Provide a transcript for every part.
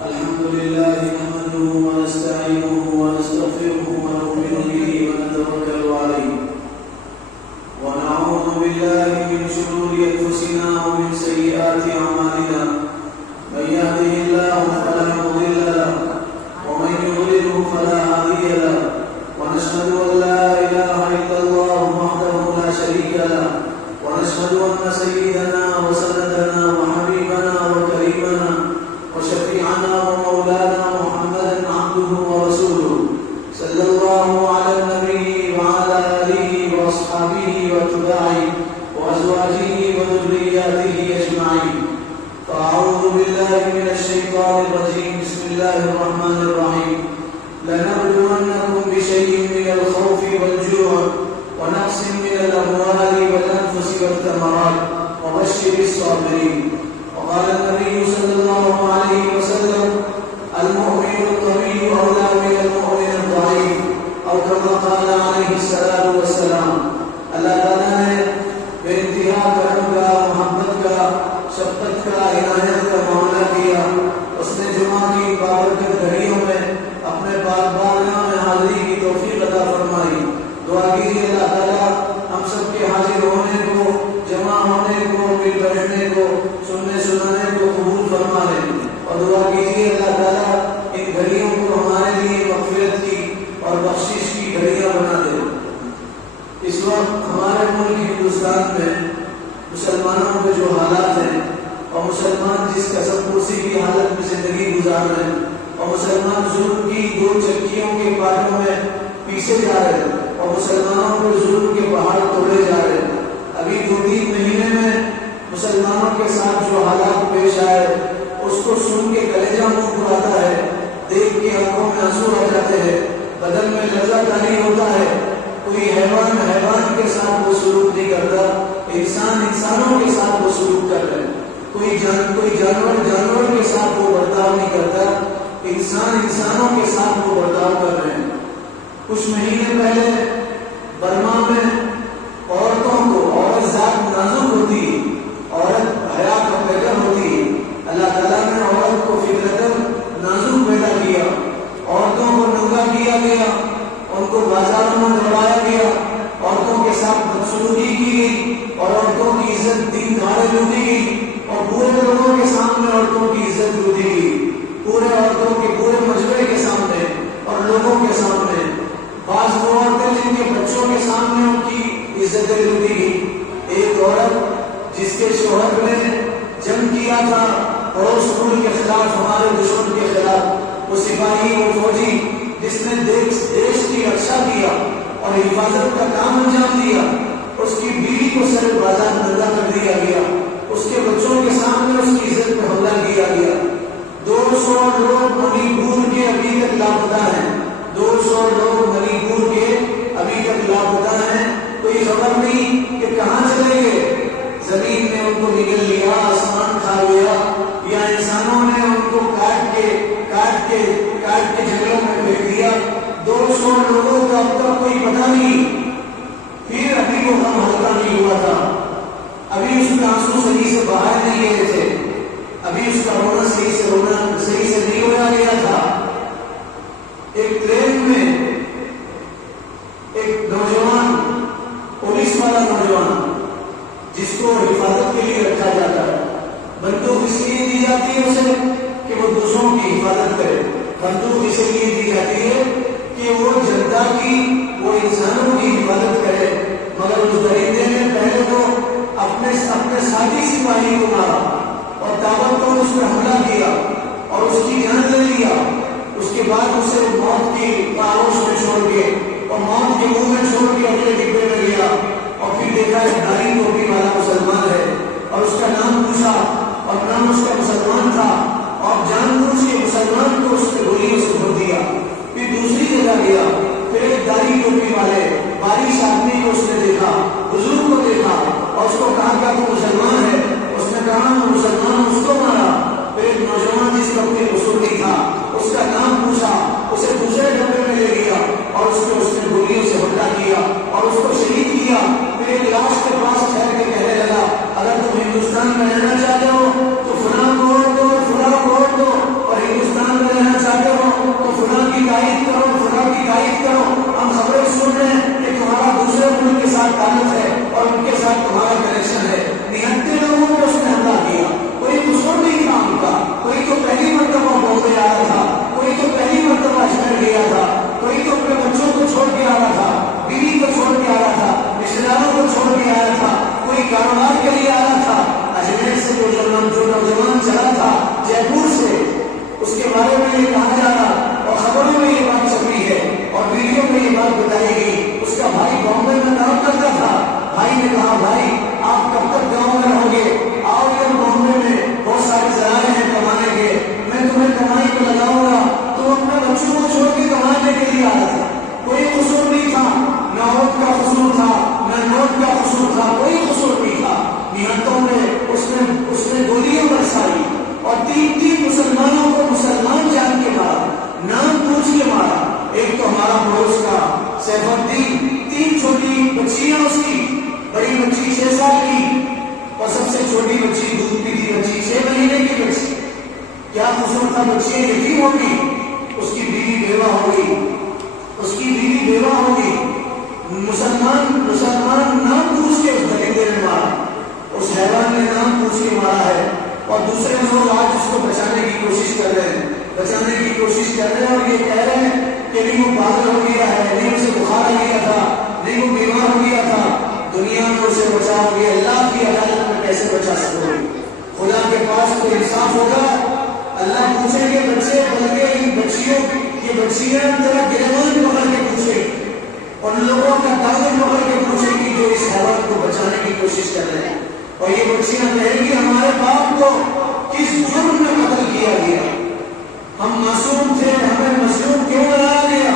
الحمد لله نحمده ونستعينه ونستغفره ونؤمن به ونتوكل عليه ونعوذ بالله من شرور أنفسنا ومن سيئات أعمالنا من يهده الله فلا مضل له ومن يضلله فلا هادي له ونشهد أن لا إله إلا الله وحده لا شريك له ونشهد أن سيدنا وسندنا وحبيبنا وكريمنا وشفيعنا ومولانا محمدا عبده ورسوله صلى الله على النبي وعلى آله وأصحابه واتباعه وأزواجه وذرياته أجمعين. فأعوذ بالله من الشيطان الرجيم. بسم الله الرحمن الرحيم. لنبلونكم بشيء من الخوف والجوع ونقص من الأموال والأنفس والثمرات وبشر الصابرين. وقال النبي صلى الله عليه وسلم المؤمن القوي أولى من المؤمن الضعيف أو كما قال عليه الصلاة والسلام. اللہ تعالیٰ نے بے انتہا کرم کا، محبت کا، شفقت کا، عنایت کا معاملہ کیا. اس نے جمعہ کی بابرکت گھڑیوں میں اپنے بارگاہ میں حاضری کی توفیق عطا فرمائی. دعا کیجیے اللہ تعالیٰ ہم سب کے حاضر ہونے کو، جمع ہونے کو، مل بیٹھنے کو، سننے سنانے کو قبول فرما لے. اور دعا کیجیے اللہ تعالیٰ ان گھڑیوں کو ہمارے لیے مغفرت کی اور بخشش کی گھڑیاں بنا دے. اس وقت ہمارے ملک ہندوستان میں مسلمانوں کے جو حالات ہیں اور مسلمان جس قسم کرسی کی حالت میں زندگی گزار رہے ہیں اور مسلمان ظلم کی دو چکیوں کے پاٹوں میں پیچھے جا رہے ہیں اور مسلمانوں کے ظلم کے پہاڑ توڑے جا رہے ہیں. ابھی 2-3 مہینے میں مسلمانوں کے ساتھ جو حالات پیش آئے اس کو سن کے کلیجہ منہ پر آتا ہے، دیکھ کے آنکھوں میں آنسو آ جاتے ہیں، بدن میں لرزہ تاری ہوتا ہے. کوئی حیوان کے ساتھ وہ سلوک نہیں کرتا، انسانوں کے ساتھ وہ سلوک کر رہے ہیں. کوئی جانور کے ساتھ وہ برتاؤ نہیں کرتا، انسانوں کے ساتھ وہ برتاؤ کر رہے ہیں. کچھ مہینے پہلے برما میں عورت ذات نازک ہوتی، عورت حیا کا پیکر ہوتی. اللہ تعالیٰ نے عورت کو فطرتاً نازک پیدا کیا، عورتوں کو ننگا کیا گیا، ان کو بازاروں میں دوڑایا گیا، عورتوں کے ساتھ بدسلوکی کی گئی اور عورتوں کی عزت دین دھاڑے لوٹی گئی اور پورے لوگوں کے سامنے عورتوں کی عزت لوٹی گئی، پورے عورتوں کے پورے مجموعے کے سامنے اور لوگوں کے سامنے. بعض وہ عورتیں جن کے بچوں کے سامنے ان کی عزتیں لوٹی گئی. ایک عورت جس کے شوہر نے جنگ کیا تھا پڑوس ملک کے خلاف، ہمارے دشمن کے خلاف، وہ سپاہی، وہ فوجی جس نے دیش کی رکشا کیا اور حفاظت کا کام انجام دیا، اس کی بیوی کو سر بازار ننگا کر دیا گیا، اس کے بچوں کے سامنے اس کی عزت پہ حملہ کیا گیا. 200 لوگ منی پور کے ابھی تک لاپتہ ہیں، 200 لوگ منی پور کے ابھی تک لاپتہ ہیں. کوئی خبر نہیں کہ کہاں چلے گئے. زمین نے ان کو نگل لیا، آسمان کھا گیا، یا انسانوں نے ان کو کاٹ کے جنگلوں میں پھینک دیا. 200 لوگوں کا اب تک کوئی پتہ نہیں. پھر ابھی وہ غم ہلکا نہیں ہوا تھا، ابھی اس کے آنسو صحیح سے باہر نہیں گئے تھے، ابھی اس کا رونا صحیح سے نہیں ہویا گیا تھا. ایک ٹرین میں ایک نوجوان، پولیس والا نوجوان جس کو حفاظت کے لیے رکھا جاتا ہے، بندوق اس لیے دی جاتی ہے اسے کہ وہ دوسروں کی حفاظت کرے. بندوق اس لیے دی جاتی ہے کہ وہ جنتا کی، وہ انسانوں کی حفاظت کرے. مگر اس درندے نے پہلے تو اپنے ساتھی سپاہی کو مارا اور تابڑتوڑ اس پر حملہ کیا اور اس کی جان لے لیا. اس کے بعد اسے موت کی آغوش میں چھوڑ کے اور موت کے منہ میں چھوڑ کے اگلے ڈبے میں گیا اور پھر دیکھا ایک داڑھی ٹوپی والا مسلمان ہے اور اس کا نام پوچھا اور نام اس کا مسلمان تھا اور جان بوجھ کے مسلمان کو اس کے گولیوں سے بھر دیا. پھر دوسری جگہ گیا، پھر ایک داڑھی ٹوپی والے بارش آدمی کو اس نے دیکھا، بزرگ کو دیکھا اور اس کو کہا کہ تو مسلمان ہے. اس نے کہا میں مسلمان، اس کو مارا. پھر ایک نوجوان جس کا کوئی قصور نہیں تھا، اس کا نام پوچھا، اسے دوسرے ڈبے میں لے گیا اور اس نے گولیوں سے حملہ کیا اور اس کو شہید کیا. پھر ایک لاش کے پاس ٹھہر کے کہنے لگا اگر تم ہندوستان میں رہنا چاہتے ہو تو فلاں کو اس نے گولیاں برسائی اور 3 مسلمانوں کو مسلمان جان کے مارا، نام پوچھ کے مارا۔ ایک تو ہمارا پڑوس کا سیف الدین، 3 چھوٹی بچیاں اس کی، بڑی بچی 6 سال کی اور سب سے چھوٹی بچی دودھ پیتی بچی 6 مہینے کی بچی۔ کیا قصور تھا؟ بچیاں یتیم ہوگی، اس کی بیوی بیوہ ہوگی، اس کی بیوی بیوہ ہوگی۔ مسلمان نام پوچھ کے اس درندے نے مارا، اس حیوان نے نام پوچھ کے مارا ہے، اور دوسرے لوگ آج اس کو بچانے کی کوشش کر رہے ہیں، بچانے کی کوشش کر رہے ہیں اور یہ کہہ رہے ہیں کہ نہیں وہ پاگل ہو گیا ہے، نہیں اسے بخار آ گیا تھا، نہیں وہ بیمار ہو گیا تھا۔ دنیا میں اسے بچاؤ گے، اللہ کی عدالت میں کیسے بچا سکو گے؟ خدا کے پاس کوئی انصاف ہوگا؟ اللہ پوچھیں گے بچے بن گئے ان بچیوں، یہ بچیاں تیرا گریبان پکڑ کے پوچھیں، ان لوگوں کا دامن پکڑ کے پوچھیں گی جو اس حیوان کو بچانے کی کوشش کر رہے ہیں، اور یہ بچیاں کہیں گی ہمارے باپ کو کس جرم میں قتل کیا گیا؟ ہم معصوم تھے، ہمیں مظلوم کیوں لگایا گیا؟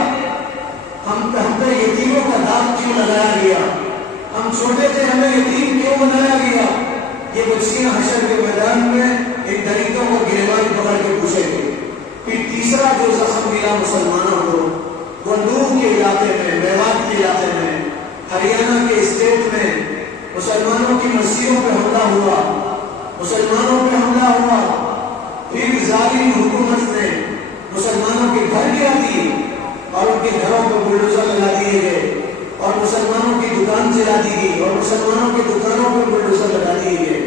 ہم پہ یتیموں کا داغ کیوں لگایا گیا؟ ہم چھوٹے تھے، ہمیں یتیم کیوں بنایا گیا؟ یہ بچیاں حشر کے میدان میں ان درندوں کو گریبان پکڑ کے پوچھیں گے۔ پھر تیسرا جو زخم ملا مسلمانوں کو، وہ نوح کے علاقے میں، میوات کے علاقے میں، ہریانہ کے اسٹیٹ میں مسلمانوں کی مسجدوں پہ حملہ ہوا، مسلمانوں پہ حملہ ہوا۔ پھر ظالم حکومت نے مسلمانوں کے گھر گرا دیے اور ان کے گھروں کو بلڈوزر لگا دیے گئے، اور مسلمانوں کی دکان جلا دی گئی اور مسلمانوں کی دکانوں پر بلڈوزر لگا دیے گئے۔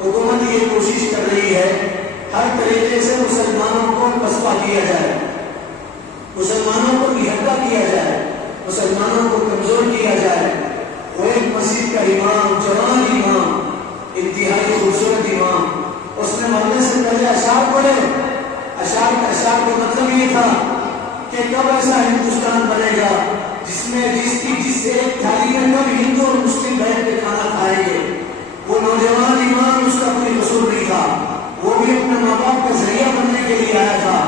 حکومت یہ کوشش کر رہی ہے ہر طریقے سے مسلمانوں کو پسپا کیا جائے، مسلمانوں کو نہتا کیا جائے، مسلمانوں کو کمزور کیا جائے۔ وہ ایک مسجد کا امام، جوان امام، انتہائی خوبصورت امام، اس نے مرنے سے پہلے اشعار پڑھے۔ اشعار کا مطلب یہ تھا کہ کب ایسا ہندوستان بنے گا جس ایک تھالی میں کب ہندو اور مسلم بیٹھ کے کھانا کھائیں گے۔ وہ نوجوان امام، اس کا کوئی قصور نہیں تھا، وہ بھی اپنے ماں باپ کا ذریعہ بننے کے لیے آیا تھا،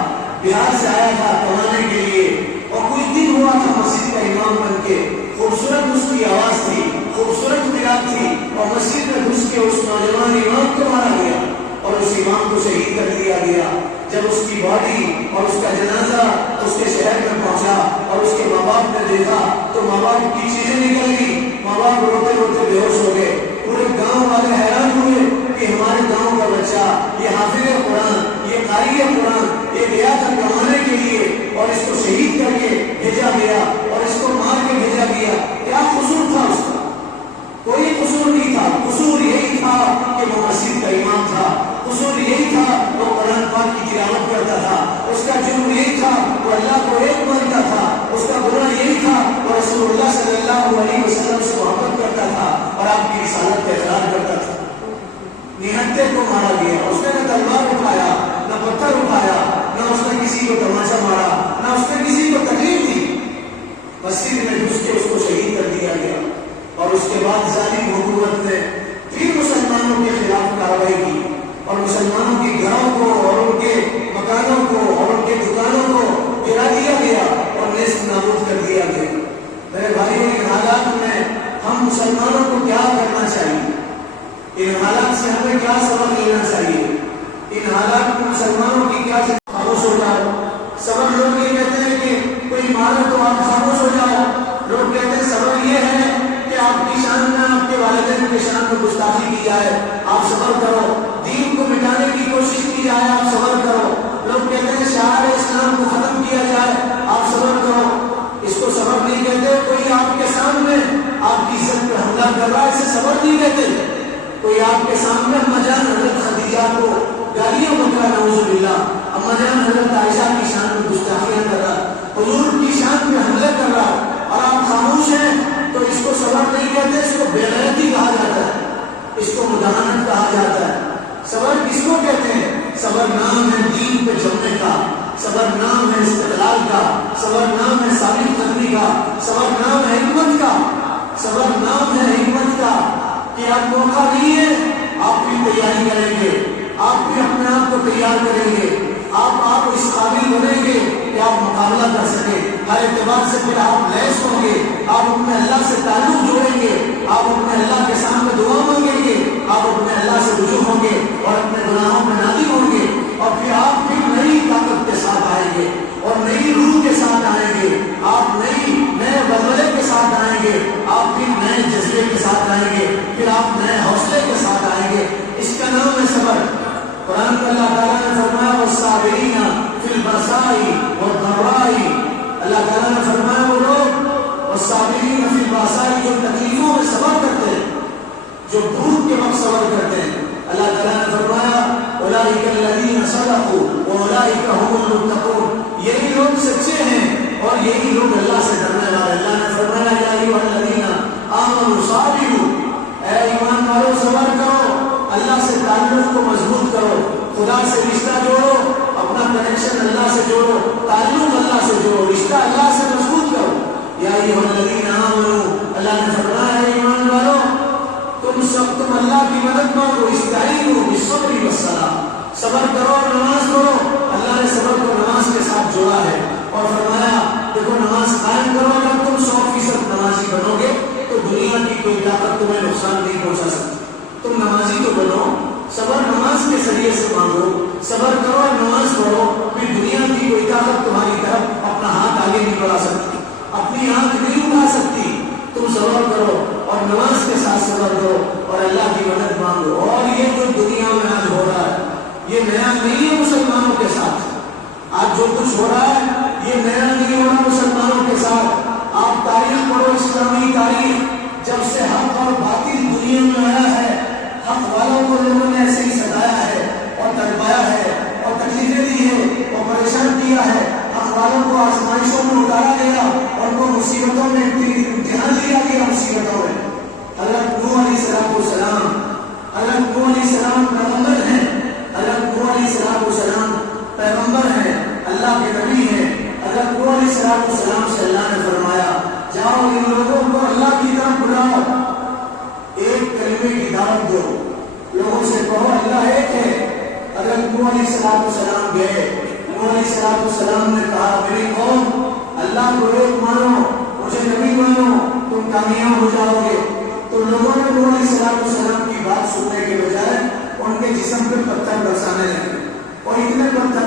بہار سے آیا تھا کمانے کے لیے، اور کچھ دن ہوا تھا مسجد کا امام بن کے۔ خوبصورت اس کی آواز تھی، خوبصورت ملاد تھی، اور مسجد میں گھس کے اس نوجوان امام کو مارا گیا اور اس امام کو شہید کر دیا گیا۔ جب اس کی باڈی اور اس کا جنازہ اس کے شہر میں پہنچا اور اس کے ماں باپ نے دیکھا تو ماں باپ کی چیزیں نکل گئی، ماں باپ روتے روتے بے ہوش ہو گئے۔ پورے گاؤں والے حیران ہوئے کہ ہمارے گاؤں کا بچہ، یہ حافظ قرآن، یہ قاری قرآن، یہ گیا تھا کمانے کے لیے اور اس کو شہید کر کے بھیجا گیا اور اس کو مار کے بھیجا گیا۔ کیا قصور تھا اس کا؟ کوئی قصور نہیں تھا۔ قصور یہی تھا کہ وہ مسجد کا امام تھا، قصور یہی تھا وہ قرآن پاک کی تلاوت کرتا تھا، اس کا جرم یہی تھا وہ اللہ کو ایک مانتا تھا، اس کا گناہ یہی تھا وہ رسول اللہ صلی اللہ علیہ وسلم سے محبت کرتا تھا اور آپ کی رسالت کا اقرار کرتا تھا۔ نہتے کو مارا گیا، اس نے نہ تلوار اٹھایا، نہ پتھر اٹھایا، نہ اس نے کسی کو تماچا مارا، نہ اس نے کسی کو تکلیف دی، مسجد میں گھس کے اس کو شہید کر دیا گیا۔ اور اس کے بعد ظالم حکومت نے پھر مسلمانوں کے خلاف کارروائی کی اور مسلمانوں کے گھروں کو اور ان کے مکانوں کو اور ان کے دکانوں کو گرا دیا گیا اور نیست نابود کر دیا گیا۔ میرے بھائیوں، ان حالات میں ہم مسلمانوں کو کیا کرنا چاہیے؟ ان حالات سے ہمیں کیا سبق لینا چاہیے؟ ان حالات میں مسلمانوں کی کیا خاموش ہو جاؤ؟ سبق لوگ یہ کہتے ہیں کہ کوئی مارے تو آپ خاموش ہو جاؤ، لوگ کہتے ہیں سبق یہ ہے کہ آپ کی شان میں، آپ کے والدین کے شان میں گستاخی کی جائے، آپ صبر کرو، دین کو مٹانے کی کوشش کی جائے، آپ صبر کرو۔ لوگ کہتے ہیں شعائر اسلام کو ختم کیا جائے، آپ صبر کرو۔ اس کو صبر نہیں کہتے۔ کوئی آپ کے سامنے آپ کی عزت پہ حملہ کر رہا ہے، اسے صبر نہیں کہتے۔ کوئی آپ کے سامنے اما جان حضرت خدیجہ کو گالیاں بک رہا، نعوذ باللہ، اما جان حضرت عائشہ کی شان میں گستاخیاں کر رہا، حضور کی شان پہ حملے کر رہا، اور آپ خاموش ہیں، تو اس کو صبر نہیں کہتے، اس کو بے غیرتی کہا جاتا ہے، اس کو مداہنت کہا جاتا ہے۔ صبر کس کو کہتے ہیں؟ صبر نام ہے دین پہ جمنے کا، صبر نام ہے استقلال کا، صبر نام ہے ثابت قدمی کا، صبر نام ہے حکمت کا، صبر نام ہے حکمت کا کہ آپ موقع نہیں ہے، آپ بھی تیاری کریں گے، آپ بھی اپنے آپ کو تیار کریں گے، آپ اس قابل بنیں گے کہ آپ مقابلہ کر سکیں، ہر اعتبار سے پھر آپ لیس ہوں گے، آپ اپنے اللہ سے تعلق جوڑیں گے، آپ اپنے اللہ کے سامنے دعا مانگیں گے، آپ اپنے اللہ سے رجوع ہوں گے، تعلق کو مضبوط کرو، خدا سے رشتہ جوڑو، اپنا کنیکشن اللہ سے جوڑو، تعلق اللہ سے جوڑو، رشتہ اللہ سے مضبوط کرو۔ یا ایھا الذین آمنوا، اللہ نے فرمایا ہے ایمان والو تم اللہ کی مدد مانگو، استعینوا بالصبر والصلاۃ، صبر کرو اور نماز پڑھو۔ اللہ نے صبر کو نماز کے ساتھ جوڑا ہے اور فرمایا دیکھو نماز قائم کرو، اگر تم 100% نمازی بنو گے تو دنیا کی کوئی طاقت تمہیں نقصان نہیں پہنچا سکتی۔ تم نمازی تو بنو، صبر نماز کے ذریعے سے مانگو، صبر کرو اور نماز پڑھو، پھر دنیا کی کوئی طاقت تمہاری طرف اپنا ہاتھ آگے نہیں بڑھا سکتی، اپنی آنکھ نہیں اٹھا سکتی۔ تم صبر کرو اور نماز کے ساتھ صبر کرو اور اللہ کی مدد مانگو۔ اور یہ جو دنیا میں آج ہو رہا ہے یہ نیا نہیں ہے مسلمانوں کے ساتھ، آج جو کچھ ہو رہا ہے یہ نیا نہیں ہو رہا مسلمانوں کے ساتھ۔ آپ تاریخ پڑھو، اسلامی تاریخ، جب سے حق اور باطل دنیا میں آیا ہے حق والوں کو لوگوں نے ایسے ہی ستایا ہے اور تڑپایا ہے اور تکلیفیں دی ہے اور پریشان کیا ہے، حق والوں کو آزمائشوں میں اتارا گیا اور ان کو مصیبتوں میں امتحان لیا گیا، مصیبتوں میں۔ حضرت نوح علیہ السلام پیغمبر ہیں، حضرت نوح علیہ السلام پیغمبر ہیں، اللہ کے نبی ہیں۔ حضرت نوح علیہ السلام سے اللہ نے فرمایا جاؤ ان لوگوں کو اللہ کی طرف بلاؤ، ایک کلمے کی دعوت دو، لوگوں سے کہو اللہ ایک ہے۔ حضرت نوح علیہ السلام گئے، نوح علیہ السلام نے کہا میری قوم اللہ کو ایک مانو، مجھے نبی مانو، تم کامیاب ہو جاؤ گے۔ تو لوگوں نے نوح علیہ السلام کی بات سننے کے بجائے ان کے جسم پہ پتھر برسانے لگے اور اتنے پتھر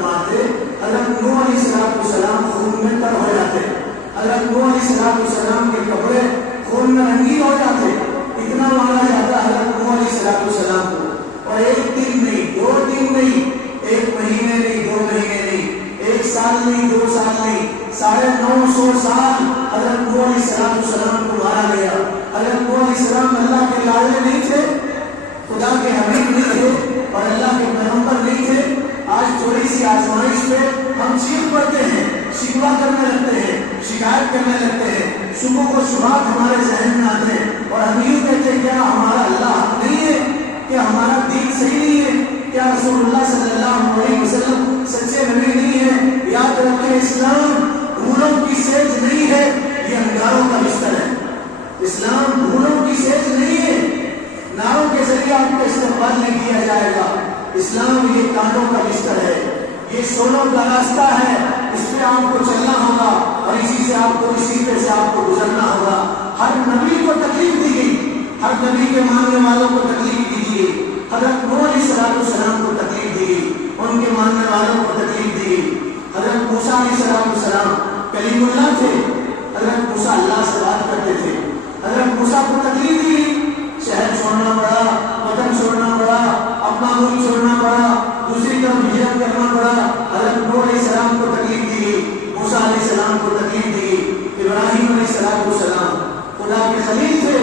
مارتے حضرت نوح علیہ السلام خون میں تر ہو جاتے، حضرت نوح علیہ السلام کے کپڑے خون میں رنگین ہو جاتے، اتنا مارا جاتا حضرت نوح علیہ السلام کو۔ اور ایک دن نہیں، 2 دن نہیں، 1 مہینے نہیں، 2 مہینے نہیں، 1 سال نہیں، 2 سال نہیں، 950 سال حضرت نوح علیہ السلام کو مارا گیا۔ حضرت نوح علیہ السلام اللہ کے لاڈلے نہیں تھے، خدا کے حبیب نہیں تھے اور اللہ کے پیغمبر نہیں تھے۔ آج تھوڑی سی آزمائش پہ ہم چیخ پڑتے ہیں، شکوہ کرنے لگتے ہیں، شکایت کرنے لگتے ہیں، شبہ و شبہات ہمارے ذہن میں آتے ہیں اور ہم یوں کہتے ہیں کیا ہمارا اللہ حق نہیں ہے، کیا ہمارا دین صحیح نہیں ہے، کیا رسول اللہ صلی اللہ علیہ وسلم سچے نبی نہیں ہے۔ یاد رکھیں اسلام بھولوں کی سیج نہیں ہے، یہ انگاروں کا بستر ہے۔ اسلام بھولوں کی سیج نہیں ہے، ناروں کے ذریعے آپ کا استقبال نہیں کیا جائے گا۔ اسلام یہ کانٹوں کا بستر ہے، یہ سولوں کا راستہ ہے، اس پہ آپ کو چلنا ہوگا اور اسی سے آپ کو گزرنا ہوگا۔ ہر نبی کو تکلیف دی گئی، ہر نبی کے ماننے والوں کو تکلیف دی گئی۔ حضرت نوح علیہ السلام کو تکلیف دی گئی، ان کے ماننے والوں کو تکلیف دی گئی۔ حضرت موسیٰ علیہ السلام کلیم اللہ تھے، حضرت موسیٰ اللہ سے بات کرتے تھے، حضرت موسیٰ کو تکلیف دی گئی، شہر چھوڑنا پڑا، وطن چھوڑنا پڑا، اپنا ملک چھوڑنا پڑا، دوسری طرف ہجرت کرنا پڑا۔ حضرت نوح علیہ السلام کو تکلیف دی گئی، موسیٰ علیہ السلام کو تکلیف دی گئی، ابراہیم علیہ السلام خدا کے خلیل تھے،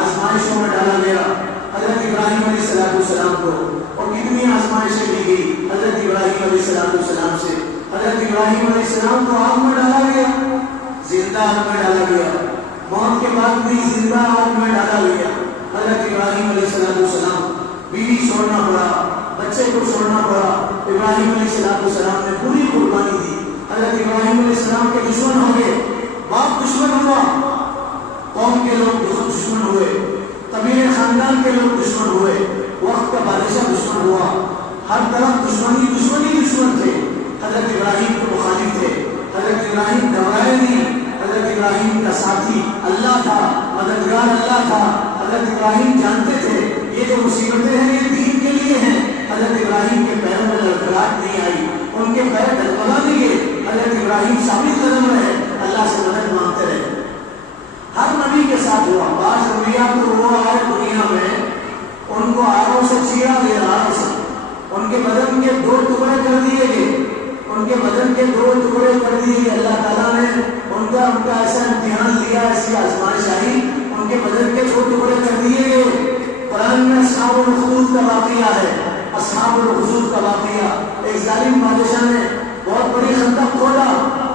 آزمائشوں میں ڈالا گیا حضرت ابراہیم علیہ السلام کو، اور کتنی آزمائشیں دی گئی حضرت ابراہیم علیہ السلام سے۔ حضرت ابراہیم علیہ السلام کو آگ میں ڈالا گیا، زندہ آگ میں ڈالا گیا، موت کے بعد بھی زندہ آگ میں ڈالا گیا۔ حضرت ابراہیم علیہ السلام بیوی چھوڑنا پڑا، بچے کو چھوڑنا پڑا، ابراہیم علیہ السلام نے پوری قربانی دی۔ حضرت ابراہیم علیہ السلام کے دشمن ہو گئے، باپ دشمن ہوا، قوم کے لوگ دشمن ہوئے، قبیلے خاندان کے لوگ دشمن ہوئے، وقت کا بادشاہ دشمن ہوا، ہر طرف دشمن تھے۔ حضرت ابراہیم کے مخالف تھے، حضرت ابراہیم گھبرائے نہیں، حضرت ابراہیم کا ساتھی اللہ تھا، مددگار اللہ تھا۔ حضرت ابراہیم جانتے تھے یہ جو مصیبتیں ہیں یہ دین کے لیے ہیں۔ حضرت ابراہیم کے پیروں میں لڑکھڑاہٹ نہیں آئی، ان کے پیر ڈگمگا نہیں گئے، حضرت ابراہیم ثابت قدم رہے، اللہ سے مدد مانگتے رہے۔ ہر نبی کے ساتھ ہوا، بعض انبیاء کو وہ آئے دنیا میں ان کو آروں سے چیرا گیا، آروں سے ان کے بدن کے 2 ٹکڑے کر دیے گئے، ان کے بدن کے 2 ٹکڑے کر دیے گئے۔ اللہ تعالیٰ نے ان کا ایسا امتحان لیا، ایسی آزمائش آئی، ان کے بدن کے 2 ٹکڑے کر دیے گئے۔ قرآن میں اصحاب الخدود کا واقعہ ہے، اصحاب الخدود کا واقعہ، ایک ظالم بادشاہ نے بہت بڑی خندق کھودا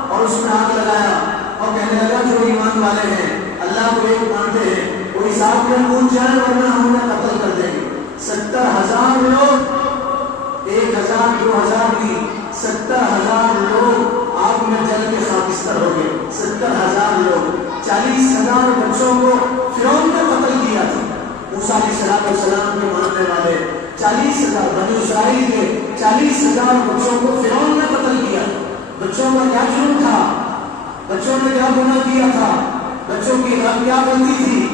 اور اس میں آگ لگایا اور کہنے لگا جو ایمان والے ہیں اللہ کو ایک مانتے ہیں وہ حساب میں پوچھ جائے ورنہ ہم انہیں قتل کر دیں گے۔ 70,000 لوگ آگ میں جل کے خاکستر ہو گئے. 70,000 لوگ. 40,000 بچوں کو فرعون نے قتل کیا تھا. موسیٰ علیہ السلام کے ماننے والے 40,000 بنی اسرائیل کے 40,000 بچوں کو فرعون نے قتل کیا. بچوں کا کیا جرم تھا؟ بچوں نے کیا گناہ کیا تھا؟ بچوں کی رب کیا غلطی تھی؟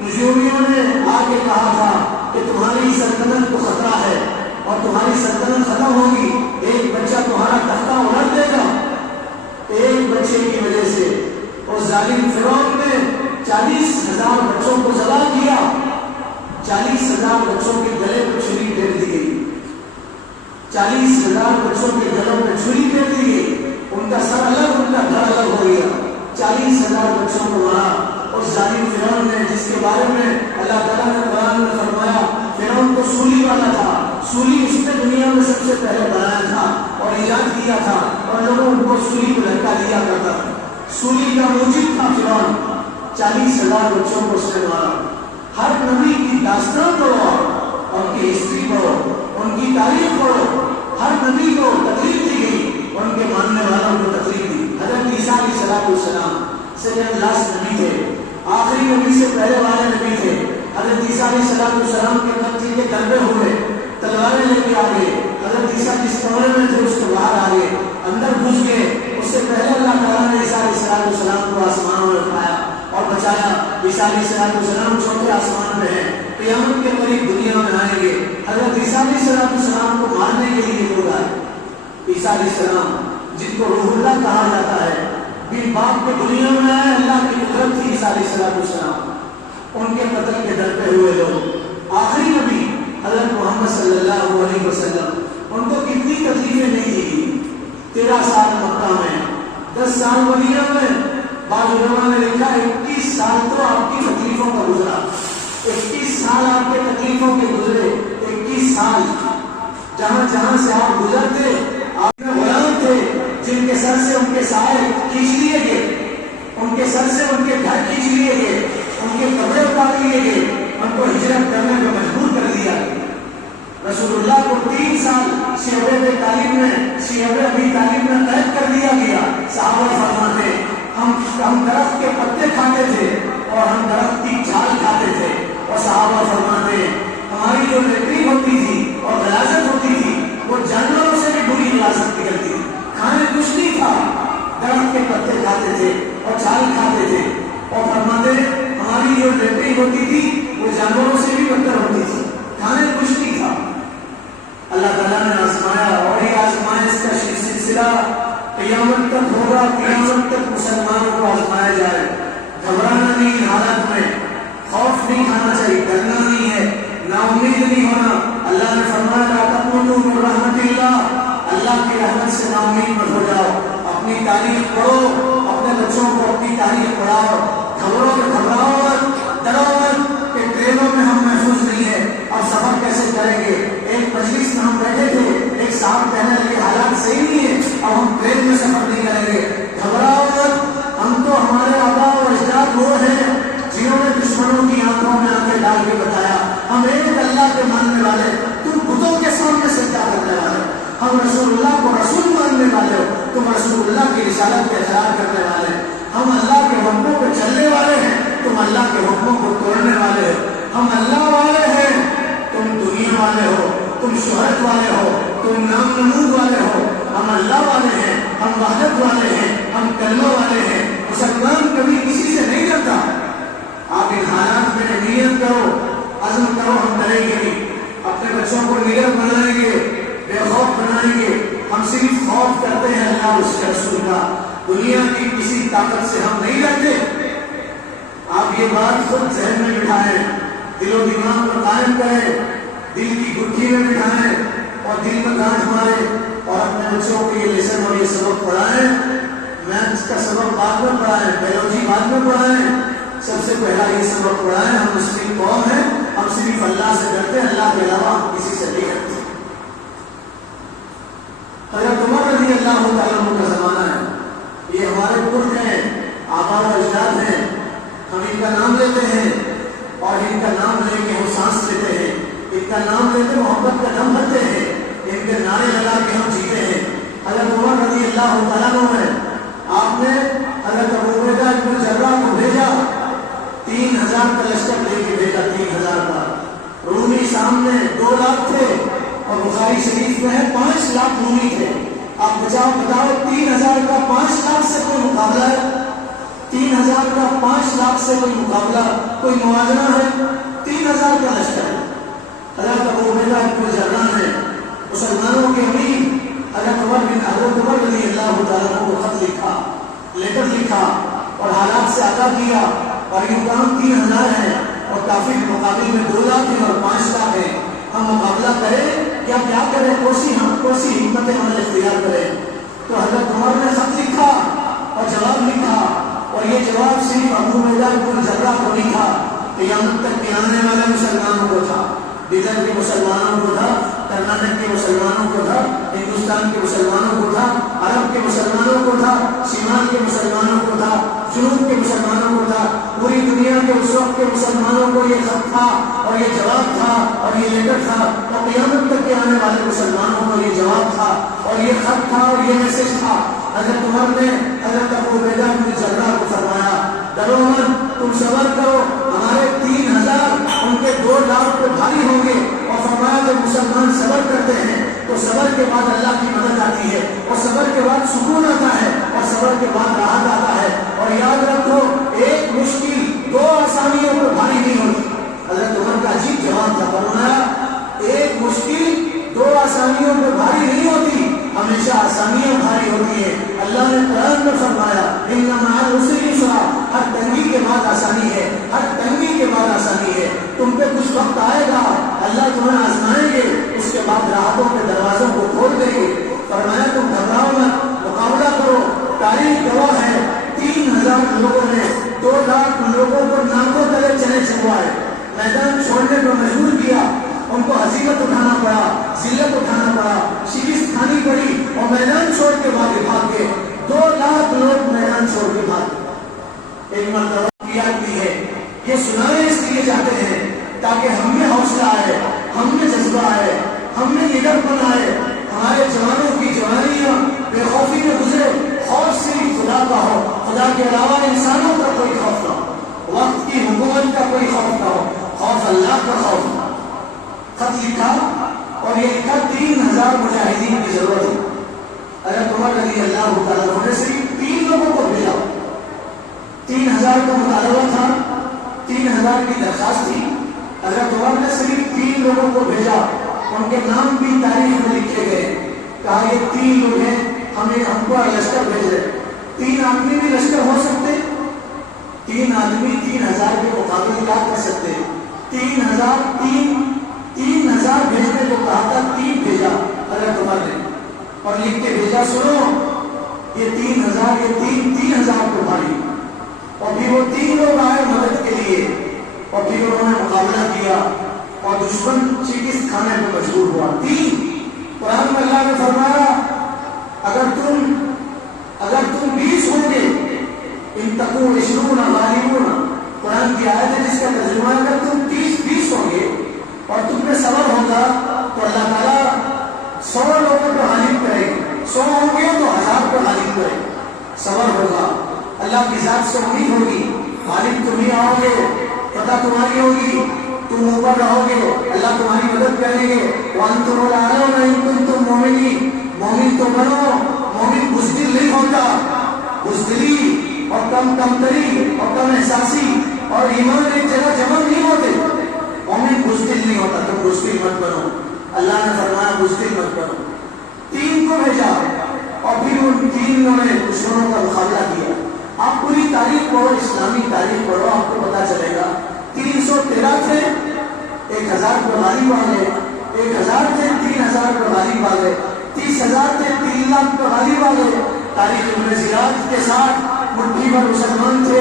نجومیوں نے آ کے کہا تھا کہ تمہاری سلطنت کو خطرہ ہے اور تمہاری سلطنت ختم ہوگی. ایک بچہ تمہارا تختہ الٹ دے گا. ایک بچے کی وجہ سے اور ظالم فرعون نے 40,000 بچوں کو ذبح کیا. 40,000 بچوں کے گلے پر چھری پھیر دی گئی. 40,000 بچوں کے گلوں میں چھری پھیر دی گئی. ان کا سر الگ, ان کا گھر الگ ہو گیا. 40,000 بچوں کو مارا. اور ظالم فرعون نے, جس کے بارے میں اللہ تعالیٰ نے قرآن میں فرمایا فرعون کو سولی والا تھا, سولی اس نے دنیا میں سب سے پہلے بنایا تھا اور ایجاد کیا تھا اور لوگوں ان کو سولی کو لٹکا دیا کرتا تھا. سولی کا موجود تھا فرعون. 40,000 بچوں کو اس نے مارا. ہر نبی کی داستان پڑھو, ان کی ہسٹری پڑھو, ان کی تاریخ پڑھو. ہر نبی کو تکلیف دی گئی, ان کے ماننے والوں کو تکلیف دی. حضرت عیسیٰ علیہ السلام سیکنڈ لاسٹ نبی تھے, آخری نبی سے پہلے والے نبی تھے. حضرت عیسیٰ علیہ السلام کے قتل کے دربے ہوئے, تلواریں لے کے آ گئے. حضرت عیسیٰ جس کمرے میں تھے اس کو باہر آ گئے, اندر گھس گئے. اس سے پہلے اللہ تعالیٰ نے عیسیٰ علیہ السلام کو آسمانوں میں اٹھایا اور بچایا. عیسیٰ علیہ السلام چوتھے آسمان میں ہیں, قیامت کے قریب دنیا میں آئیں گے. حضرت عیسیٰ علیہ السلام کو مارنے کے لیے لوگ آئے. عیسیٰ علیہ السلام جن کو روح اللہ کہا جاتا ہے, بن باپ کے دنیا میں آئے. اللہ کی قدرت تھی عیسیٰ علیہ السلام. ان کے قتل کے در پہ ہوئے لوگ. آخری نبی حضرت محمد صلی اللہ علیہ وسلم, ان کو کتنی تکلیفیں نہیں دی. 13 سال مکہ میں, 10 سال مدینہ میں. بعض علماء نے لکھا 21 سال تو آپ کی تکلیفوں کا گزرا. 21 سال آپ کے تکلیفوں کے گزرے. 21 سال جہاں جہاں سے آپ گزرتے, آپ کے غلام تھے جن کے سر سے ان کے سائے کھینچ لیے گئے, ان کے سر سے ان کے گھر کھینچ لیے گئے, ان کے کپڑے اتار لیے گئے, ان کو ہجرت کرنے میں مجبور کر دیا. رسول اللہ کو 3 سال شعبہ ابی طالب میں قید کر دیا گیا. صحابہ فرماتے ہم درخت کے پتے کھاتے تھے اور ہم درخت کی چھال کھاتے تھے. اور صحابہ فرماتے ہماری جو لیٹرین ہوتی تھی اور غلاظت ہوتی تھی وہ جانوروں سے بھی بری غلاظت نکلتی تھی. کھانے کچھ نہیں تھا, درخت کے پتے کھاتے تھے اور چھال کھاتے تھے. اور فرماتے ہماری جو لیٹرین ہوتی تھی وہ جانوروں سے بھی بدتر ہوتی تھی, کھانے کچھ نہیں تھا. اللہ تعالیٰ نے آزمایا اور یہ آزمائش کا سلسلہ قیامت تک ہوگا. قیامت تک مسلمانوں کو آزمایا جائے. گھبرانا نہیں حالت میں, خوف نہیں کھانا چاہیے, ڈرنا نہیں ہے, نا امید نہیں ہونا. اللہ نے فرمایا لا تقنطوا من رحمت اللہ, اللہ کی رحمت سے نا امید مت ہو جاؤ. اپنی تاریخ پڑھو, اپنے بچوں کو اپنی تاریخ پڑھاؤ. گھبراؤ مت, ڈرو مت کہ ٹرینوں میں ہم محفوظ نہیں ہے, اب سفر کیسے کریں گے. ایک مجلس میں ہم بیٹھے تھے, ایک صاحب کہنے لگے حالات صحیح نہیں ہے, اب ہم ٹرین میں سفر نہیں کریں گے. گھبراؤ مت, ہم تو ہمارے آباء و اجداد وہ ہیں جنہوں نے دشمنوں کی آنکھوں میں آنکھیں ڈال کے بتایا ہم ایک اللہ کے ماننے والے, تم بتوں کے سامنے سجدہ کرنے والے. ہم رسول اللہ کو رسول ماننے والے ہو, تم رسول اللہ کی رسالت کا اقرار کرنے والے. ہم اللہ کے حکموں پہ چلنے والے ہیں, تم اللہ کے حکموں کو توڑنے والے ہو. ہم اللہ والے ہیں, تم دنیا والے ہو, تم شہرت والے ہو, تم نام نمود والے ہو. ہم اللہ والے ہیں, ہم وحدت والے ہیں, ہم کلمہ والے ہیں. مسلمان کبھی کسی سے نہیں ڈرتا. آپ ان حالات میں نیت کرو, عزم کرو, ہم ڈریں گے نہیں. اپنے بچوں کو نگر بنائیں گے, بے خوف بنائیں گے. ہم صرف خوف کرتے ہیں اللہ اس کے رسول کا, دنیا کی کسی طاقت سے ہم نہیں ڈرتے. آپ یہ بات خود ذہن میں بٹھائیں, دل و دماغ میں قائم کریں, دل کی گٹھی میں بٹھائیں اور دل میں گانٹھ ماریں اور اپنے بچوں کو یہ لیسن اور یہ سبق پڑھائیں. میتھس کا سبق بعد میں پڑھائیں, بایولوجی بعد میں پڑھائیں. سب سے پہلا یہ سبق پڑھائیں ہم مسلم قوم ہیں, ہم صرف اللہ سے ڈرتے ہیں, اللہ کے علاوہ ہم کسی سے نہیں ڈرتے. حضرت عمر رضی اللہ تعالیٰ عنہ کا زمانہ ہے, یہ ہمارے پرخ ہیں, آباء و اجداد ہیں. ہم ان کا نام لیتے ہیں اور ان کا نام لے کے ہم سانس لیتے ہیں, ان کا نام لیتے محبت کا دم بھرتے ہیں, ان کے نعرے لگا کے ہم جیتے ہیں. اللہ تعالیٰ عنہ ہے، آپ نے حضرت ابو عبیدہ بن جراح کو بھیجا، 3000 کا لشکر لے کے بھیجا، 3000 کا۔ رومی سامنے 2 لاکھ تھے اور بخاری شریف میں ہے 5 لاکھ رومی تھے۔ آپ بتاؤ 3000 کا 5 لاکھ سے کوئی مقابلہ ہے؟ 3000 کا 5 لاکھ سے کوئی مقابلہ، کوئی موازنہ ہے؟ 3000 کا لشکر ہے۔ حضرت ابو عبیدہ بن جراح نے مسلمانوں کے امیر حضرت عمر رضی اللہ تعالیٰ کو خط لکھا، لیٹر لکھا اور حالات سے آگاہ کیا، اور یہ کام 3000 ہے اور کافی کے مقابل میں 2 لاکھ ہیں اور 5 لاکھ ہے، ہم مقابلہ کریں یا کیا کریں؟ کوسی حکمت عمل اختیار کریں۔ تو حضرت عمر نے خط لکھا اور جواب لکھا، اور یہ جواب صرف ابو عبیدہ بن جراح کو نہیں تھا، قیامت تک کے آنے والے مسلمانوں کو تھا، بلاد کے مسلمانوں کو تھا، کرناٹک کے مسلمانوں کو تھا، ہندوستان کے مسلمانوں کو تھا، عرب کے مسلمانوں کو تھا، شمال کے مسلمانوں کو تھا، جنوب کے مسلمانوں کو تھا، پوری دنیا کے اس وقت کے مسلمانوں کو یہ خط تھا اور یہ جواب تھا اور یہ لیٹر تھا، اور قیامت تک کے آنے والے مسلمانوں کو یہ جواب تھا اور یہ خط تھا اور یہ میسج تھا۔ حضرت عمر نے حضرت ابو عبیدہ بن جراح کو فرمایا، ڈرو مت، تم صبر کرو، ہمارے 3000 ان کے 2 لاکھ پہ بھاری ہوں گے۔ اور فرمایا جب مسلمان صبر کرتے ہیں تو صبر کے بعد اللہ کی مدد آتی ہے، اور صبر کے بعد سکون آتا ہے، اور صبر کے بعد راحت آتا ہے۔ اور یاد رکھو، ایک مشکل 2 آسانیوں پہ بھاری نہیں ہوتی۔ حضرت عمر کا عجیب جواب تھا، فرمایا ایک مشکل 2 آسانیوں پہ بھاری نہیں ہوتی، ہمیشہ آسانیاں بھاری ہوتی ہیں۔ اللہ نے قرآن میں فرمایا ان مع العسر یسرا، ہر تنگی کے بعد آسانی ہے، ہر تنگی کے بعد آسانی ہے۔ تم پہ کچھ وقت آئے گا، اللہ تمہیں آزمائیں گے، اس کے بعد راحتوں کے دروازوں کو کھول دیں گے۔ فرمایا تم گھبراؤ مت، مقابلہ کرو، تاریخ گواہ ہے 3000 لوگوں نے 2 لاکھ لوگوں کو ناکوں تلے چنے چبوائے، میدان چھوڑنے پر مجبور کیا، ان کو ہزیمت اٹھانا پڑا، ذلت اٹھانا پڑا، شکست کھانی پڑی، اور میدان چھوڑ کے بھاگ گئے۔ 2 لاکھ لوگ میدان چھوڑ کے بھاگ گئے۔ ایک مرتبہ کیا بھی ہے، یہ سنانے اس لیے جاتے ہیں تاکہ ہم میں حوصلہ آئے، ہم میں جذبہ آئے، ہم میں لیڈر بن آئے، ہمارے جوانوں کی جوانیاں بے خوفی میں گزرے۔ خوف صرف خدا کا ہو، خدا کے علاوہ انسانوں کا کوئی خوف نہ ہو، وقت کی حکومت کا کوئی خوف نہ ہو، خوف اللہ کا خوف نہ ہو۔ خط لکھا اور یہ لکھا 3000 مجاہدین کی ضرورت ہے۔ حضرت عمر رضی اللہ تعالیٰ عنہ نے صرف 3 لوگوں کو بھیجا، 3000 کا مطالبہ تھا، 3000 کی درخواست تھی، حضرت عمر نے صرف 3 لوگوں کو بھیجا، ان کے نام بھی تاریخ میں لکھے گئے، کہا یہ 3 لوگ ہیں، ہم کو لشکر بھیج رہے۔ 3 آدمی بھی لشکر ہو سکتے، 3 آدمی 3000 کے مقابلے کیا کر سکتے؟ 3000 بھیجنے کو کہا تھا، 3 بھیجا حضرت عمر نے، اور لکھ کے بھیجا سنو یہ 3000 یہ 3000 کو بھاری۔ اور پھر وہ 3 لوگ آئے مدد کے لیے، اور پھر انہوں نے مقابلہ کیا اور دشمن شکست کھانے پہ مجبور ہوا۔ 3 قرآن میں اللہ نے فرمایا اگر تم 20 ہوں گے، ان تکو 20 غالبون، قرآن کی آیت ہے جس کا ترجمہ ہے اگر تم 20 ہوں گے اور تم میں صبر ہوگا تو اللہ تعالیٰ 100 لوگوں کو غالب کرے گا، 100 ہوں گے تو 1000 کو غالب کرے گا۔ صبر ہوگا، اللہ کی ذات سے امید ہوگی، غالب تم ہی آؤ گے، فتح تمہاری ہوگی، تم اوپر رہو گے، اللہ تمہاری مدد کریں گے۔ وانتم الاعلون ان کنتم مؤمنین، مومن تو بنو، مومن بزدل نہیں ہوتا، بزدلی اور کمتری اور کم احساسی اور ایمان ایک جگہ جمع نہیں ہوتے، مومن بزدل نہیں ہوتا، تم بزدل مت بنو، اللہ نے فرمایا بزدل مت بنو۔ 3 کو بھیجا اور پھر ان 3 نے دشمنوں کا مقابلہ کیا۔ آپ پوری تاریخ پڑھو، اسلامی تاریخ پڑھو، آپ کو پتا چلے گا 313 تھے، 1000 پر غالب آ گئے، 1000 تھے 3000 پر غالب آ گئے، 30,000 تھے 3 لاکھ پر غالب آ گئے۔ تاریخ ابن زیاد کے ساتھ مٹھی بھر مسلمان تھے۔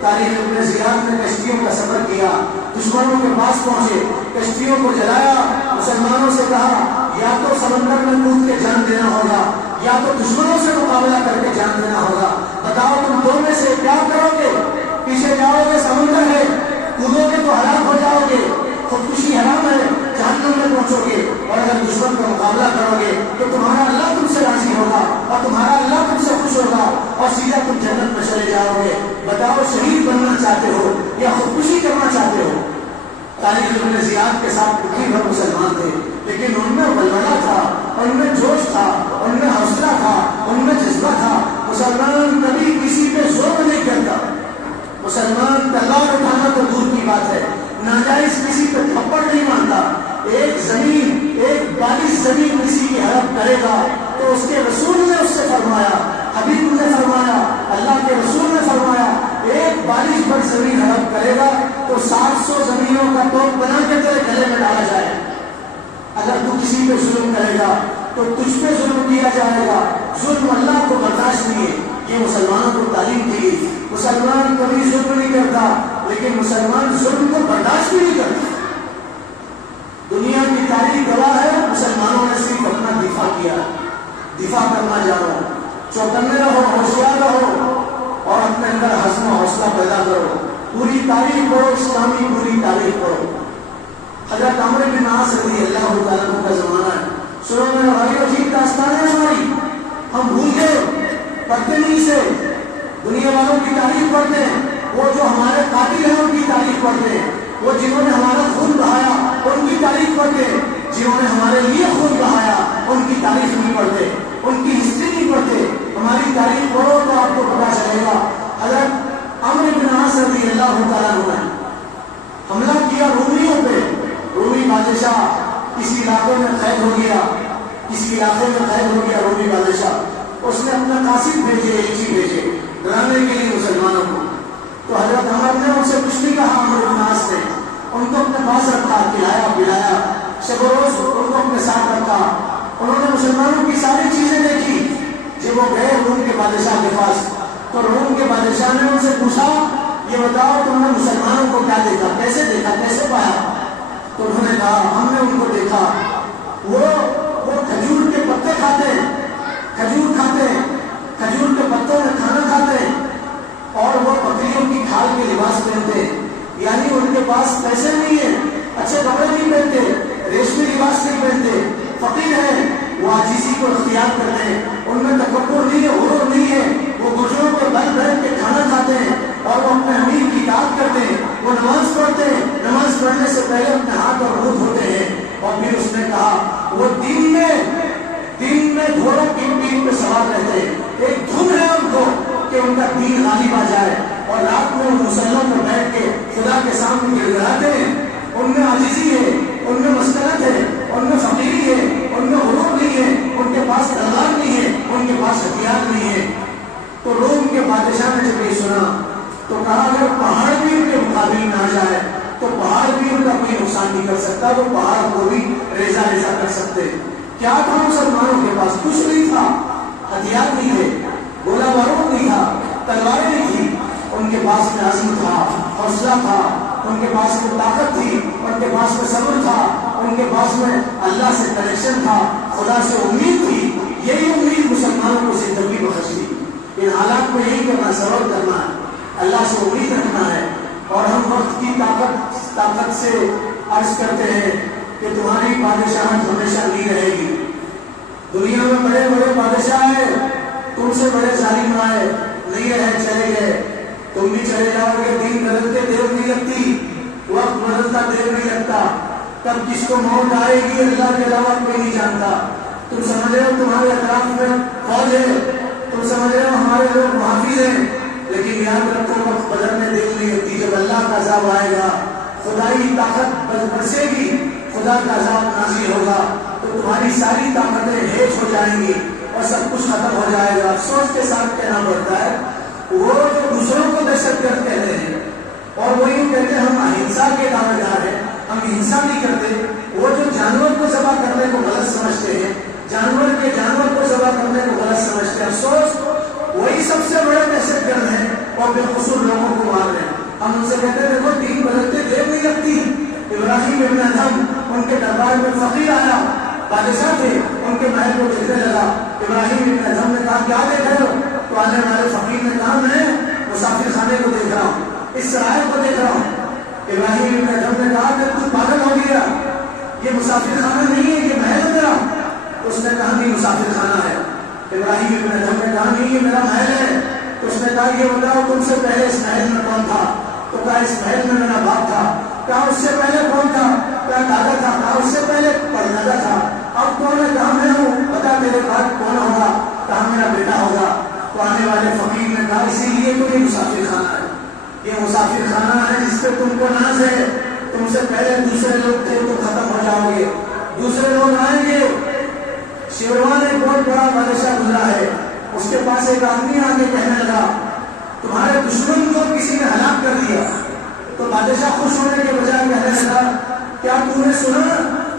تاریخ ابن زیاد نے کشتیوں کا سفر کیا، دشمنوں کے پاس پہنچے، کشتیوں کو جلایا، مسلمانوں سے کہا یا تو سمندر میں کود کے جان دینا ہوگا یا تو دشمنوں سے مقابلہ کر کے جان دینا ہوگا، بتاؤ تم 2 میں سے کیا کرو گے؟ پیچھے جاؤ گے سمندر ہے، کودو گے تو ہلاک ہو جاؤ گے، خودکشی حرام ہے، جہنم میں پہنچو گے، اور اگر دشمن کا مقابلہ کرو گے تو تمہارا اللہ تم سے راضی ہوگا اور تمہارا اللہ تم سے خوش ہوگا اور سیدھا تم جنت میں چلے جاؤ گے. بتاؤ شہید بننا چاہتے ہو یا خودکشی کرنا چاہتے ہو؟ طارق ابن زیاد کے ساتھ پتلی بھر مسلمان تھے، لیکن ان میں ولولہ تھا، ان میں جوش تھا، ان میں حوصلہ تھا، ان میں جذبہ تھا. مسلمان کبھی کسی پہ ظلم نہیں کرتا. مسلمان تلوار اٹھانا تو دور کی بات ہے، ناجائز کسی پہ تھپڑ نہیں مارتا. ایک زمین، ایک بالغ زمین کسی کی ہڑپ کرے گا تو اس کے رسول نے اس سے فرمایا، حبیب نے فرمایا، اللہ کے رسول نے فرمایا، ایک بالغ پر زمین ہڑپ کرے گا تو 700 زمینوں کا توپ بنا کے تیرے گلے میں ڈالا جائے. اگر تو کسی پہ ظلم کرے گا تو تجھ پہ ظلم کیا جائے گا. ظلم اللہ کو برداشت نہیں ہے. یہ مسلمانوں کو تعلیم دی. مسلمان کبھی ظلم نہیں کرتا، لیکن مسلمان ظلم کو برداشت بھی نہیں کرتا. دنیا کی تاریخ گواہ ہے، مسلمانوں نے صرف اپنا دفاع کیا. دفاع کرنا جانو، چوکنے رہو، ہوشیار رہو اور اپنے اندر حزم و حوصلہ پیدا کرو. پوری تاریخ پڑھو، اسلامی پوری تاریخ پڑھو. حضرت عمرو بن عاص رضی اللہ تعالیٰ عنہ کا زمانہ ہے. سنو میرے بھائیو، عجیب داستان ہے ہماری. ہم بھول گئے، پڑھتے نہیں سے. دنیا والوں کی تاریخ پڑھتے ہیں، وہ جو ہمارے قاتل ہیں ان کی تاریخ پڑھتے ہیں. وہ جنہوں نے ہمارا خون بہایا ان کی تاریخ پڑھتے ہیں. جنہوں نے ہمارے لیے خون بہایا ان کی تاریخ نہیں پڑھتے، ان کی ہسٹری نہیں پڑھتے. ہماری تاریخ پڑھو تو آپ کو پتا چلے گا. حضرت عمرو بن عاص رضی اللہ تعالیٰ عنہ نے حملہ کیا رومیوں پہ. رومی بادشاہ کسی علاقے میں قید ہو گیا، کسی علاقے میں قید ہو گیا رومی بادشاہ. اس نے اپنا قاصد بھیجے، ایلچی بھیجے ڈرانے کے لیے مسلمانوں کو. تو حضرت عمر نے ان سے کچھ نہیں کہا. عمرو بن عاص نے ان کو اپنے پاس رکھا، کھلایا پلایا، شب و روز ان کو اپنے ساتھ رکھا. انہوں نے مسلمانوں کی ساری چیزیں دیکھی. جب وہ گئے روم کے بادشاہ کے پاس تو روم کے بادشاہ نے ان سے پوچھا، یہ بتاؤ تم نے مسلمانوں کو کیا دیکھا، کیسے دیکھا، کیسے پایا؟ تو انہوں نے کہا ہم نے ان کو دیکھا وہ کھجور کے پتے کھاتے ہیں، کھجور کھاتے ہیں، کھجور کے پتوں میں کھانا کھاتے ہیں، اور وہ بکریوں کی کھال کے لباس پہنتے ہیں. یعنی ان کے پاس پیسے نہیں ہیں، اچھے کپڑے نہیں پہنتے، ریشمی لباس نہیں پہنتے، فقیر ہیں، وہ عاجزی کو اختیار کرتے ہیں. ان میں تکبر نہیں ہے، غرور نہیں ہے. وہ گھٹنوں پہ بل بیٹھ کے کھانا کھاتے ہیں اور وہ اپنے امیر کی اطاعت کرتے ہیں. وہ نماز پڑھتے ہیں، نماز پڑھنے سے پہلے اپنے ہاتھ اور منہ دھوتے ہیں. اور پھر اس نے کہا وہ دن میں گھوڑوں کی پیٹھ پہ سوار رہتے ہیں. ایک دھن ہے ان کو کہ ان کا دین غالب آ جائے، اور رات میں مسلح میں بیٹھ کے خدا کے سامنے گڑگڑاتے ہیں. ان میں عاجزی ہے، ان میں مسکنت ہے، ان میں فقیری ہے، ان میں غرور نہیں ہے، ان کے پاس تلوار نہیں ہے، ان کے پاس ہتھیار نہیں ہے. تو روم کے بادشاہ نے جب یہ سنا تو کہا اگر پہاڑ بھی ان کے مقابل میں آ جائے تو پہاڑ بھی ان کا کوئی نقصان نہیں کر سکتا. وہ پہاڑ کو بھی ریزہ ریزہ کر سکتے. کیا تھا مسلمانوں کے پاس؟ کچھ نہیں تھا. ہتھیار نہیں تھے، گولہ بارود نہیں تھا، تلواریں نہیں تھی. ان کے پاس میں عزم تھا، حوصلہ تھا، ان کے پاس میں طاقت تھی، ان کے پاس میں صبر تھا، ان کے پاس میں اللہ سے کنیکشن تھا، خدا سے امید تھی. یہی امید مسلمانوں کو زندگی بخش دی. ان حالات میں یہی کرنا، صبر کرنا ہے، اللہ سے امید رکھنا ہے. اور ہم وقت کی طاقت سے عرض کرتے ہیں کہ تمہاری بادشاہت ہمیشہ نہیں رہے گی. دنیا میں بڑے بڑے بادشاہ ہیں، تم سے بڑے ظالم آئے، نہیں رہے، چلے گئے، تم بھی چلے جاؤ گے. دین بدلتے دیر نہیں لگتی، وقت بدلتا دیر نہیں لگتا. کب کس کو موت آئے گی اللہ کے علاوہ کوئی نہیں جانتا. تم سمجھ رہے ہو تمہارے اطراف میں فوج ہے، تم سمجھ رہے ہو ہمارے لوگ محافظ ہیں، لیکن یاد رکھو وقت بدلنے دیر نہیں لگتی. جب اللہ کا عذاب آئے گا، خدائی طاقت برسے گی، خدا کا عذاب نازل ہوگا تو تمہاری ساری طاقتیں ہیچ ہو جائیں گی اور سب کچھ ختم ہو جائے گا. افسوس کے ساتھ کہنا پڑتا ہے وہ جو دوسروں کو دہشت گرد کہتے ہیں اور وہ یوں کہتے ہیں ہم اہنسا کے دعوے دار ہیں، ہم ہنسا نہیں کرتے. وہ جو جانور کو ذبح کرنے کو غلط سمجھتے ہیں، جانور کو ذبح کرنے کو غلط سمجھتے ہیں، افسوس وہی سب سے بڑے دہشت گرد ہیں اور بے قصور لوگوں کو مار رہے ہیں. ہم ان سے کہتے ہیں دیکھو دین بدلتے دیر نہیں لگتی. ابراہیم ابن ادھم ان کے دربار میں فقیر آیا، بادشاہ تھے، ان کے محل کو دیکھنے لگا. ابراہیم ابن ادھم نے کہا کیا دیکھ رہے ہو؟ تو آنے والے فقیر نے کہا میں مسافر خانے کو دیکھ رہا ہوں، اس سرائے کو دیکھ رہا ہوں. ابراہیم ابن ادھم نے کہا کہ تو پاگل ہو گیا، یہ مسافر خانہ نہیں ہے، یہ محل ہے میرا. اس نے کہا نہیں مسافر خانہ ہے. ابراہیم ابن ادھم نے کہا نہیں یہ میرا محل ہے. تو اس نے کہا یہ بتاؤ تم سے پہلے اس محل میں کون تھا؟ تو کہا اس محل میں میرا باپ تھا. کہا اس سے پہلے کون تھا؟ کہا دادا تھا. کہا اس سے پہلے پردادا تھا. اب کون ہے؟ کہا میں ہوں. بتا تیرے بعد کون ہوگا؟ کہا میرا بیٹا ہوگا. تو آنے والے فقیر نے کہا اسی لیے تو یہ مسافر خانہ ہے. یہ مسافر خانہ ہے جس پہ تم کو ناز ہے. تم سے پہلے دوسرے لوگ تھے تو ختم ہو جاؤ گے. دوسرے لوگ آئیں گے. شیروان ایک بہت بڑا بادشاہ گزرا ہے. اس کے پاس ایک آدمی آ کے کہنے لگا تمہارے دشمن کو کسی نے ہلاک کر دیا. تو بادشاہ خوش ہونے کے بجائے کہنے لگا کیا تم نے سنا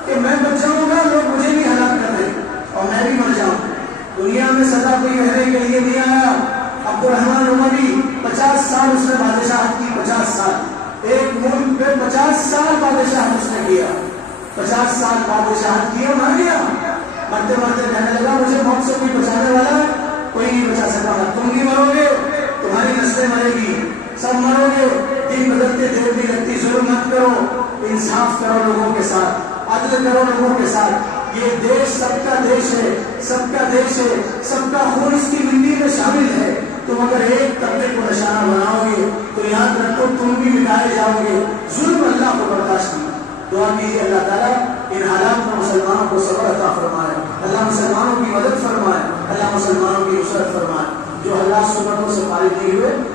کہ میں بچ جاؤں گا لوگ مجھے بھی ہلاک کر دیں اور میں بھی مر جاؤں. دنیا میں سزا کوئی رہنے کے لیے نہیں آیا. عبد الرحمن عمری 50 سال اس نے بادشاہت کی. 50 سال ایک ملک پہ 50 سال بادشاہت اس نے کیا. 50 سال بادشاہت کیا مر گیا. مرتے مرتے کہنے لگا مجھے موت سے کوئی بچانے والا کوئی نہیں بچا سکا. تم بھی مرو گے, تمہاری نسلیں مرے گی, سب مرو گے. دن بدلتے دیر نہیں لگتی. ظلم مت کرو, انصاف کرو لوگوں کے ساتھ, عدل کرو لوگوں کے ساتھ. یہ دیش سب کا دیش ہے, سب کا دیش ہے, سب کا خون اس کی مٹی میں شامل ہے. تم اگر ایک طبقے کو نشانہ بناؤ گے تو یاد رکھو تم بھی مٹائے جاؤ گے. ظلم اللہ کو برداشت نہیں. دعا کیجیے اللہ تعالیٰ ان حالات میں مسلمانوں کو صبر عطا فرمائے. اللہ مسلمانوں کی مدد فرمائے. اللہ مسلمانوں کی نصرت فرمائے. جو اللہ سنتوں سے فارغ نہیں ہوئے